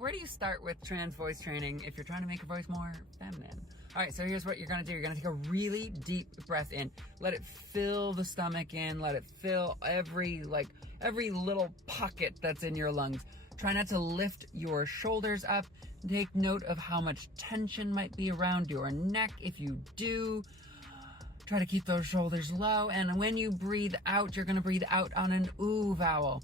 where do you start with trans voice training if you're trying to make your voice more feminine? All right, so here's what you're gonna do. You're gonna take a really deep breath in. Let it fill the stomach in. Let it fill every little pocket that's in your lungs. Try not to lift your shoulders up. Take note of how much tension might be around your neck. If you do, try to keep those shoulders low. And when you breathe out, you're gonna breathe out on an ooh vowel.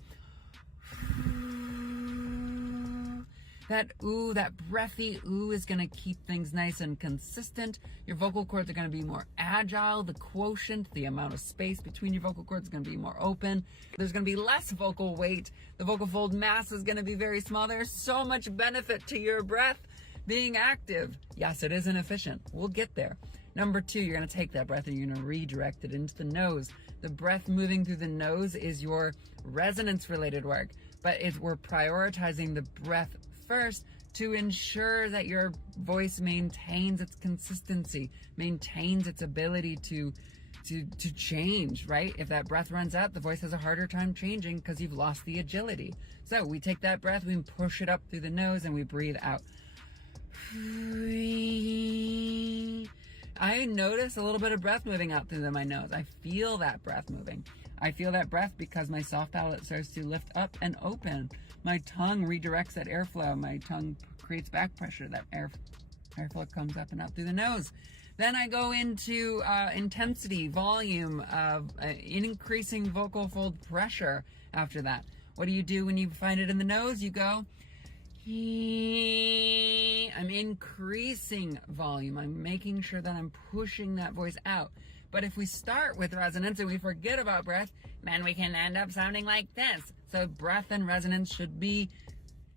That ooh, that breathy ooh is gonna keep things nice and consistent. Your vocal cords are gonna be more agile. The quotient, the amount of space between your vocal cords is gonna be more open. There's gonna be less vocal weight. The vocal fold mass is gonna be very small. There's so much benefit to your breath being active. Yes, it is inefficient. We'll get there. Number 2, you're gonna take that breath and you're gonna redirect it into the nose. The breath moving through the nose is your resonance related work, but we're prioritizing the breath first to ensure that your voice maintains its consistency, maintains its ability to change, right? If that breath runs out, the voice has a harder time changing because you've lost the agility. So we take that breath, we push it up through the nose and we breathe out. I notice a little bit of breath moving out through my nose. I feel that breath moving. I feel that breath because my soft palate starts to lift up and open. My tongue redirects that airflow. My tongue creates back pressure. That airflow comes up and out through the nose. Then I go into intensity, volume, increasing vocal fold pressure after that. What do you do when you find it in the nose? You go, I'm increasing volume. I'm making sure that I'm pushing that voice out. But if we start with resonance and we forget about breath, then we can end up sounding like this. So breath and resonance should be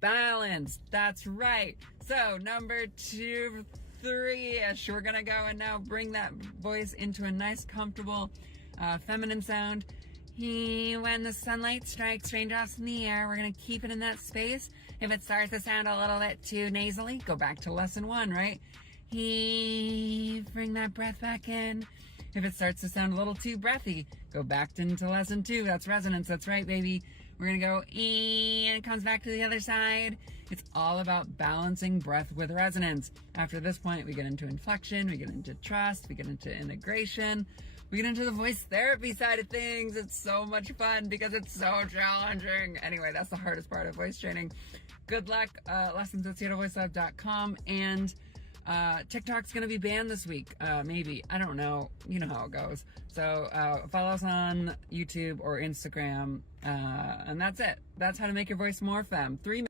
balanced. That's right. So number 2, 3-ish, we're gonna go and now bring that voice into a nice, comfortable, feminine sound. When the sunlight strikes raindrops in the air, we're going to keep it in that space. If it starts to sound a little bit too nasally, go back to lesson 1, right? Bring that breath back in. If it starts to sound a little too breathy, go back into lesson 2. That's resonance. That's right, baby. We're going to go and it comes back to the other side. It's all about balancing breath with resonance. After this point, we get into inflection, we get into trust, we get into integration. We get into the voice therapy side of things. It's so much fun because it's so challenging. Anyway, that's the hardest part of voice training. Good luck. lessons@seattlevoicelab.com. And TikTok's going to be banned this week. Maybe. I don't know. You know how it goes. So follow us on YouTube or Instagram. And that's it. That's how to make your voice more femme. 3